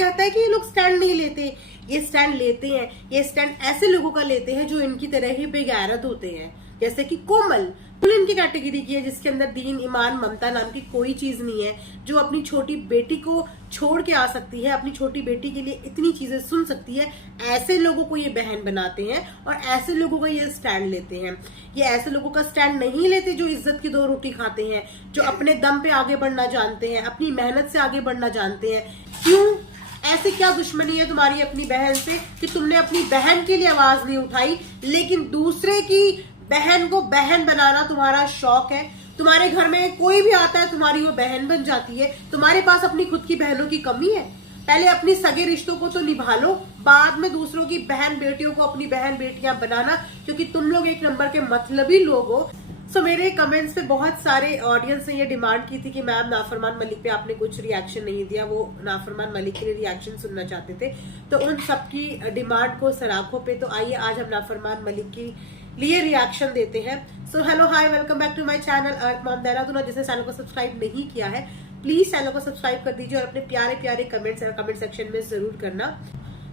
कहता है कि ये लोग स्टैंड नहीं लेते, ये स्टैंड लेते हैं। ये स्टैंड ऐसे लोगों का लेते हैं जो इनकी तरह ही बेगैरत होते हैं, जैसे कि कोमल इनकी कैटेगरी की है, जिसके अंदर दीन ईमान ममता नाम की कोई चीज नहीं है, जो अपनी छोटी बेटी को छोड़ के आ सकती है, अपनी छोटी बेटी के लिए इतनी चीजें सुन सकती है। ऐसे लोगों को ये बहन बनाते हैं और ऐसे लोगों का ये स्टैंड लेते हैं। ये ऐसे लोगों का स्टैंड नहीं लेते जो इज्जत की दो रोटी खाते हैं, जो अपने दम पे आगे बढ़ना जानते हैं, अपनी मेहनत से आगे बढ़ना जानते हैं। क्यों? ऐसी क्या दुश्मनी है तुम्हारी अपनी बहन से कि तुमने अपनी बहन के लिए आवाज नहीं उठाई, लेकिन दूसरे की बहन को बहन बनाना तुम्हारा शौक है। तुम्हारे घर में कोई भी आता है तुम्हारी वो बहन बन जाती है। तुम्हारे पास अपनी खुद की बहनों की कमी है? पहले अपनी सगे रिश्तों को तो निभा लो, बाद में दूसरों की बहन बेटियों को अपनी बहन बेटियां बनाना, क्योंकि तुम लोग एक नंबर के मतलबी लोग हो। सो मेरे कमेंट्स पे बहुत सारे ऑडियंस ने ये डिमांड की थी कि मैम नाफरमान मलिक पे आपने कुछ रिएक्शन नहीं दिया, वो नाफरमान मलिक के लिए रिएक्शन सुनना चाहते थे। तो उन सबकी डिमांड को सराखों पे, तो आइए आज हम नाफरमान मलिक की लिए रिएक्शन देते हैं। So hello hi, welcome back to my channel Earth Mom Dehradun. जिसने चैनल को सब्सक्राइब नहीं किया है प्लीज चैनल को सब्सक्राइब कर दीजिए और अपने प्यारे प्यारे कमेंट सेक्शन में जरूर करना।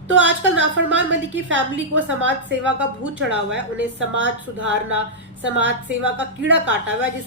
तो आजकल नाफरमान मलिक की फैमिली को समाज सेवा का भूत चढ़ा हुआ है। उन्हें समाज सुधारना, समाज सेवा का कीड़ा काटा हुआ है,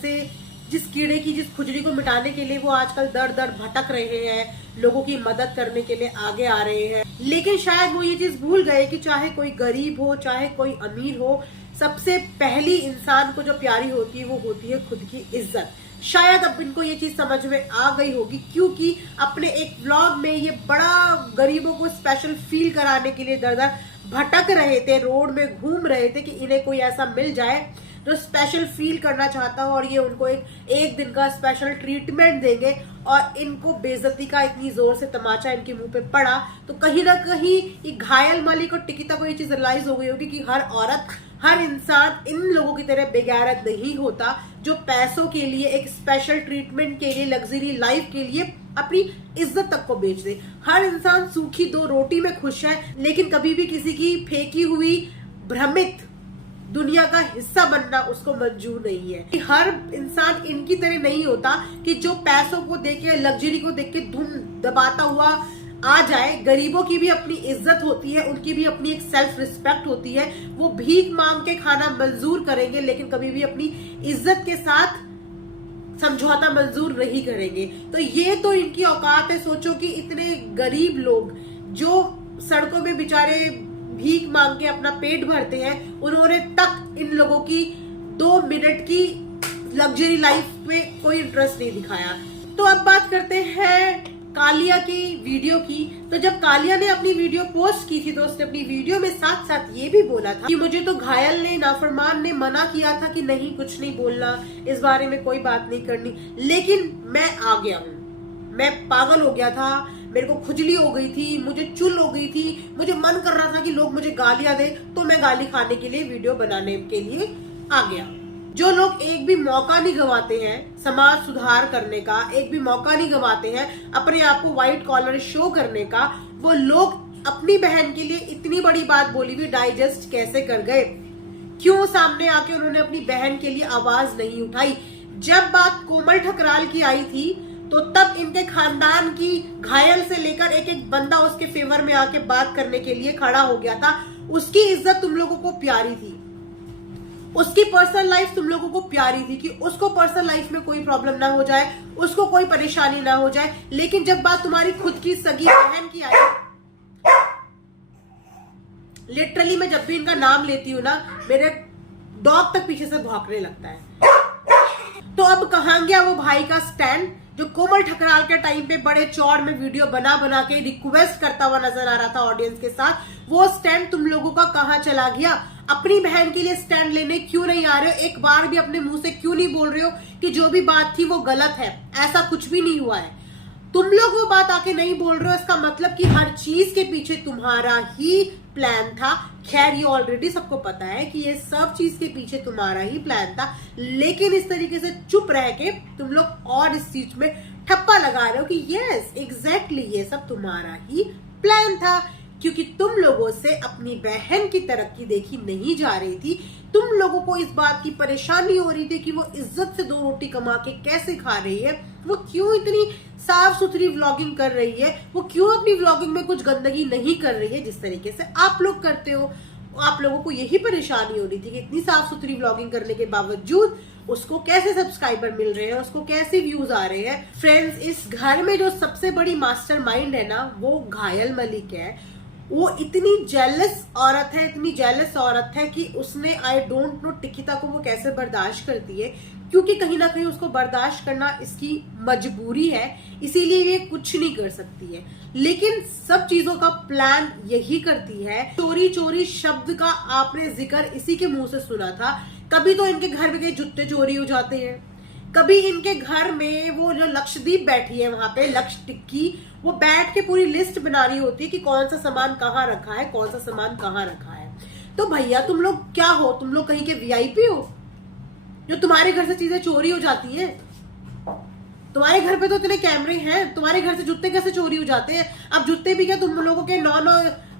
जिस कीड़े की जिस खुजली को मिटाने के लिए वो आजकल दर दर भटक रहे हैं, लोगों की मदद करने के लिए आगे आ रहे हैं। लेकिन शायद वो ये चीज भूल गए कि चाहे कोई गरीब हो चाहे कोई अमीर हो, सबसे पहली इंसान को जो प्यारी होती है वो होती है खुद की इज्जत। शायद अब इनको ये चीज समझ में आ गई होगी, क्योंकि अपने एक व्लॉग में ये बड़ा गरीबों को स्पेशल फील कराने के लिए दर दर भटक रहे थे, रोड में घूम रहे थे कि इन्हें कोई ऐसा मिल जाए जो स्पेशल फील करना चाहता हो और ये उनको एक दिन का स्पेशल ट्रीटमेंट देंगे। और इनको बेइज्जती का इतनी जोर से तमाचा इनके मुंह पे पड़ा, तो कहीं ना कहीं ये घायल मलिक और टिकिता को ये चीज रियलाइज हो गई होगी कि हर औरत, हर इंसान इन लोगों की तरह बेगैरत नहीं होता, जो पैसों के लिए, एक स्पेशल ट्रीटमेंट के लिए, लग्जरी लाइफ के लिए अपनी इज्जत तक को बेच दे। हर इंसान सूखी दो रोटी में खुश है, लेकिन कभी भी किसी की फेंकी हुई भ्रमित दुनिया का हिस्सा बनना उसको मंजूर नहीं है। हर इंसान इनकी तरह नहीं होता कि जो पैसों को देख के, लग्जरी को देख के धूम दबाता हुआ आ जाए। गरीबों की भी अपनी इज्जत होती है, उनकी भी अपनी एक सेल्फ रिस्पेक्ट होती है। वो भीख मांग के खाना मंजूर करेंगे, लेकिन कभी भी अपनी इज्जत के साथ समझौता मंजूर नहीं करेंगे। तो ये तो इनकी औकात है। सोचो कि इतने गरीब लोग जो सड़कों में बेचारे भीख मांग के अपना पेट भरते हैं, उन्होंने तक इन लोगों की 2 मिनट की लग्जरी लाइफ में कोई इंटरेस्ट नहीं दिखाया। तो अब बात करते हैं कालिया की वीडियो की। तो जब कालिया ने अपनी वीडियो पोस्ट की थी तो उसने अपनी वीडियो में साथ साथ ये भी बोला था कि मुझे तो घायल ने, नाफरमान ने मना किया था कि नहीं, कुछ नहीं बोलना, इस बारे में कोई बात नहीं करनी, लेकिन मैं आ गया हूँ। मैं पागल हो गया था, मेरे को खुजली हो गई थी, मुझे चुल हो गई थी, मुझे मन कर रहा था कि लोग मुझे गालियां दे, तो मैं गाली खाने के लिए वीडियो बनाने के लिए आ गया। जो लोग एक भी मौका नहीं गवाते हैं समाज सुधार करने का, एक भी मौका नहीं गवाते हैं अपने आप को व्हाइट कॉलर शो करने का, वो लोग अपनी बहन के लिए इतनी बड़ी बात बोली हुई डाइजेस्ट कैसे कर गए? क्यों सामने आके उन्होंने अपनी बहन के लिए आवाज नहीं उठाई? जब बात कोमल ठकराल की आई थी तो तब इनके खानदान की घायल से लेकर एक एक बंदा उसके फेवर में आके बात करने के लिए खड़ा हो गया था। उसकी इज्जत तुम लोगों को प्यारी थी, उसकी पर्सनल लाइफ तुम लोगों को प्यारी थी कि उसको पर्सनल लाइफ में कोई प्रॉब्लम ना हो जाए, उसको कोई परेशानी ना हो जाए। लेकिन जब बात तुम्हारी खुद की सगी बहन की आई, लिटरली मैं जब भी इनका नाम लेती हूँ ना, मेरे डॉग तक पीछे से भौंकने लगता है। तो अब कहां गया वो भाई का स्टैंड जो कोमल ठकराल के टाइम पे बड़े चौड़ में वीडियो बना के रिक्वेस्ट करता हुआ नजर आ रहा था ऑडियंस के साथ? वो स्टैंड तुम लोगों का कहां चला गया? अपनी बहन के लिए स्टैंड लेने क्यों नहीं आ रहे हो? एक बार भी अपने मुंह से क्यों नहीं बोल रहे हो कि जो भी बात थी वो गलत है? ऐसा कुछ भी नहीं हुआ है। तुम लोग वो बात आके नहीं बोल रहे हो, इसका मतलब कि हर चीज के पीछे तुम्हारा ही प्लान था। खैर ये ऑलरेडी सबको पता है कि ये सब चीज के पीछे तुम्हारा ही प्लान था, लेकिन इस तरीके से चुप रह के तुम लोग और इस चीज में ठप्पा लगा रहे हो कि यस एग्जैक्टली ये सब तुम्हारा ही प्लान था, क्योंकि तुम लोगों से अपनी बहन की तरक्की देखी नहीं जा रही थी। तुम लोगों को इस बात की परेशानी हो रही थी कि वो इज्जत से 2 रोटी कमा के कैसे खा रही है, वो क्यों इतनी साफ सुथरी व्लॉगिंग कर रही है, वो क्यों अपनी व्लॉगिंग में कुछ गंदगी नहीं कर रही है जिस तरीके से आप लोग करते हो। आप लोगों को यही परेशानी हो रही थी कि इतनी साफ सुथरी व्लॉगिंग करने के बावजूद उसको कैसे सब्सक्राइबर मिल रहे हैं, उसको कैसे व्यूज आ रहे हैं। फ्रेंड्स, इस घर में जो सबसे बड़ी मास्टरमाइंड है ना, वो घायल मलिक है। वो इतनी जेलस औरत है, इतनी जेलस औरत है कि उसने आई डोंट नो टिकिता को वो कैसे बर्दाश्त करती है, क्योंकि कहीं ना कहीं उसको बर्दाश्त करना इसकी मजबूरी है, इसीलिए ये कुछ नहीं कर सकती है। लेकिन सब चीजों का प्लान यही करती है। चोरी चोरी शब्द का आपने जिक्र इसी के मुंह से सुना था। कभी तो इनके घर में जूते चोरी हो जाते हैं, कभी इनके घर में वो जो लक्षदीप बैठी है वहां पे लक्ष टिक्की, वो बैठ के पूरी लिस्ट बना रही होती है कि कौन सा सामान कहाँ रखा है, कौन सा सामान कहाँ रखा है। तो भैया तुम लोग क्या हो, तुम लोग कहीं के वीआईपी हो जो तुम्हारे घर से चीजें चोरी हो जाती हैं? तुम्हारे घर पे तो इतने कैमरे हैं, तुम्हारे घर से जूते कैसे चोरी हो जाते हैं? अब जूते भी क्या तुम लोगों के 9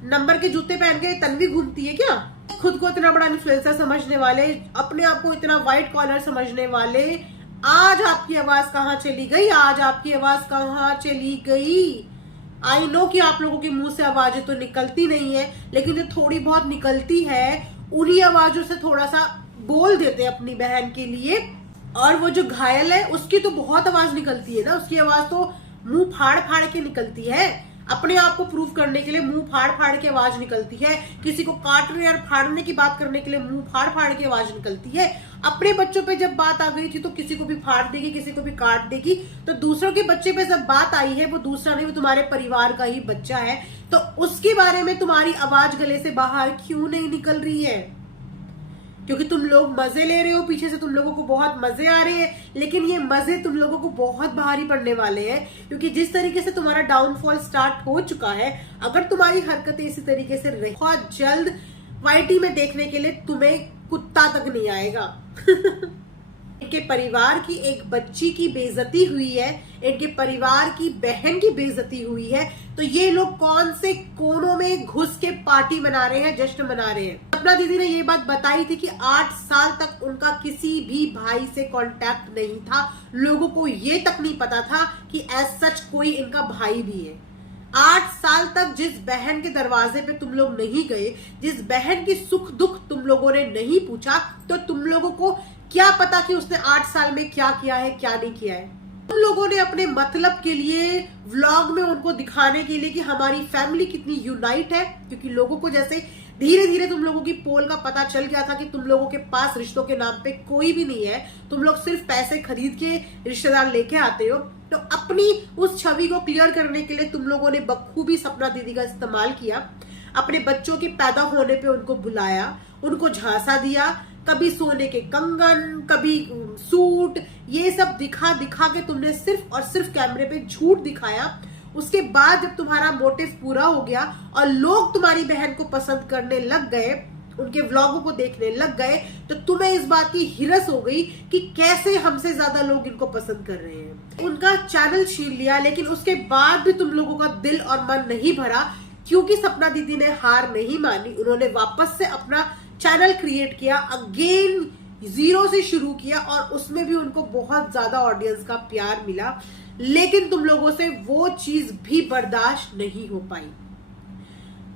नंबर के जूते पहन के तन्वी घूमती है क्या? खुद को इतना बड़ा इन्फ्लुएंसर समझने वाले, अपने आप को इतना व्हाइट कॉलर समझने वाले, आज आपकी आवाज कहाँ चली गई? आज आपकी आवाज कहाँ चली गई? आई नो कि आप लोगों के मुंह से आवाजें तो निकलती नहीं है, लेकिन जो थोड़ी बहुत निकलती है उन्हीं आवाजों से थोड़ा सा बोल देते हैं अपनी बहन के लिए। और वो जो घायल है उसकी तो बहुत आवाज निकलती है ना, उसकी आवाज तो मुंह फाड़ फाड़ के निकलती है, अपने आप को प्रूव करने के लिए मुंह फाड़ फाड़ के आवाज निकलती है। किसी को काटने और फाड़ने की बात करने के लिए मुंह फाड़ फाड़ के आवाज निकलती है। अपने बच्चों पे जब बात आ गई थी तो किसी को भी फाड़ देगी, किसी को भी काट देगी। तो दूसरों के बच्चे पे जब बात आई है, वो दूसरा नहीं, वो तुम्हारे परिवार का ही बच्चा है, तो उसके बारे में तुम्हारी आवाज गले से बाहर क्यों नहीं निकल रही है? क्योंकि तुम लोग मजे ले रहे हो, पीछे से तुम लोगों को बहुत मजे आ रहे हैं, लेकिन ये मजे तुम लोगों को बहुत भारी पड़ने वाले हैं। क्योंकि जिस तरीके से तुम्हारा डाउनफॉल स्टार्ट हो चुका है, अगर तुम्हारी हरकतें इसी तरीके से रही, बहुत जल्द वाईटी में देखने के लिए तुम्हें कुत्ता तक नहीं आएगा। इनके परिवार की एक बच्ची की बेइज्जती हुई है, इनके परिवार की बहन की बेइज्जती हुई है, तो ये लोग कौन से कोनों में घुस के पार्टी मना रहे हैं, जश्न मना रहे हैं। सपना दीदी ने ये बात बताई थी कि 8 साल तक उनका किसी भी भाई से कांटेक्ट नहीं था। लोगों को ये तक नहीं पता था कि एज सच कोई इनका भाई भी है। 8 साल तक जिस बहन के दरवाजे पे तुम लोग नहीं गए, जिस बहन की सुख दुख तुम लोगों ने नहीं पूछा, तो तुम लोगों को क्या पता कि उसने 8 साल में क्या किया है, क्या नहीं किया है। तुम लोगों ने अपने मतलब के लिए व्लॉग में उनको दिखाने के लिए कि हमारी फैमिली कितनी यूनाइट है, क्योंकि लोगों को जैसे धीरे धीरे तुम लोगों की पोल का पता चल गया था कि तुम लोगों के पास रिश्तों के नाम पे कोई भी नहीं है, तुम लोग सिर्फ पैसे खरीद के रिश्तेदार लेके आते हो। तो अपनी उस छवि को क्लियर करने के लिए तुम लोगों ने बखूबी सपना दीदी का इस्तेमाल किया। अपने बच्चों के पैदा होने पे उनको बुलाया, उनको झांसा दिया, कभी सोने के कंगन, कभी सूट, ये सब दिखा दिखा के तुमने सिर्फ और सिर्फ कैमरे पे झूठ दिखाया। उसके बाद जब तुम्हारा मोटिव पूरा हो गया और लोग तुम्हारी बहन को पसंद करने लग गए, उनके व्लॉगों को देखने लग गए, तो तुम्हें इस बात की हिरस हो गई कि कैसे हमसे ज्यादा लोग इनको पसंद कर रहे हैं। उनका चैनल छीन लिया, लेकिन उसके बाद भी तुम लोगों का दिल और मन नहीं भरा, क्योंकि सपना दीदी ने हार नहीं मानी। उन्होंने वापस से अपना चैनल क्रिएट किया, अगेन जीरो से शुरू किया, और उसमें भी उनको बहुत ज्यादा ऑडियंस का प्यार मिला। लेकिन तुम लोगों से वो चीज भी बर्दाश्त नहीं हो पाई।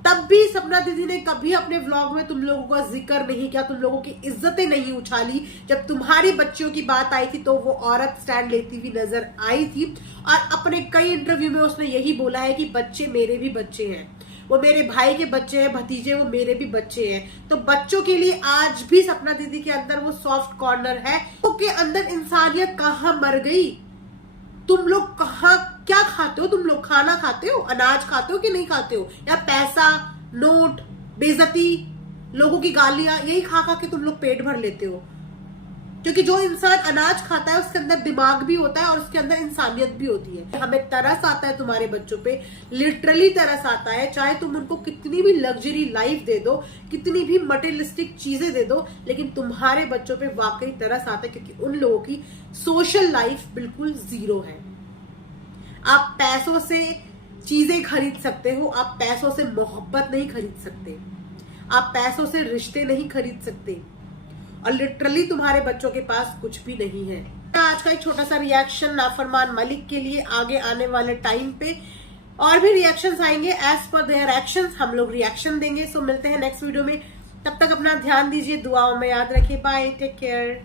तब भी सपना दीदी ने कभी अपने व्लॉग में तुम लोगों का जिक्र नहीं किया, तुम लोगों की इज्जतें नहीं उछाली। जब तुम्हारी बच्चियों की बात आई थी तो वो औरत स्टैंड लेती हुई नजर आई थी, और अपने कई इंटरव्यू में उसने यही बोला है कि बच्चे मेरे भी बच्चे हैं, वो मेरे भाई के बच्चे हैं, भतीजे वो मेरे भी बच्चे हैं। तो बच्चों के लिए आज भी सपना दीदी के अंदर वो सॉफ्ट कॉर्नर है। तो के अंदर इंसानियत कहाँ मर गई? तुम लोग कहाँ क्या खाते हो? तुम लोग खाना खाते हो, अनाज खाते हो कि नहीं खाते हो? या पैसा, नोट, बेइज्जती, लोगों की गालियां, यही खा खा के तुम लोग पेट भर लेते हो। क्योंकि जो इंसान अनाज खाता है उसके अंदर दिमाग भी होता है और उसके अंदर इंसानियत भी होती है। हमें तरस आता है तुम्हारे बच्चों पे, लिटरली तरस आता है। चाहे तुम उनको कितनी भी लग्जरी लाइफ दे दो, कितनी भी मटेरियलिस्टिक चीजें दे दो, लेकिन तुम्हारे बच्चों पे वाकई तरस आता है, क्योंकि उन लोगों की सोशल लाइफ बिल्कुल जीरो है। आप पैसों से चीजें खरीद सकते हो, आप पैसों से मोहब्बत नहीं खरीद सकते, आप पैसों से रिश्ते नहीं खरीद सकते, और लिटरली तुम्हारे बच्चों के पास कुछ भी नहीं है। आज का एक छोटा सा रिएक्शन नाफरमान मलिक के लिए आगे आने वाले टाइम पे और भी रिएक्शंस आएंगे, एज पर देयर एक्शंस हम लोग रिएक्शन देंगे। सो मिलते हैं नेक्स्ट वीडियो में, तब तक अपना ध्यान दीजिए, दुआओं में याद रखिए। Bye, take care.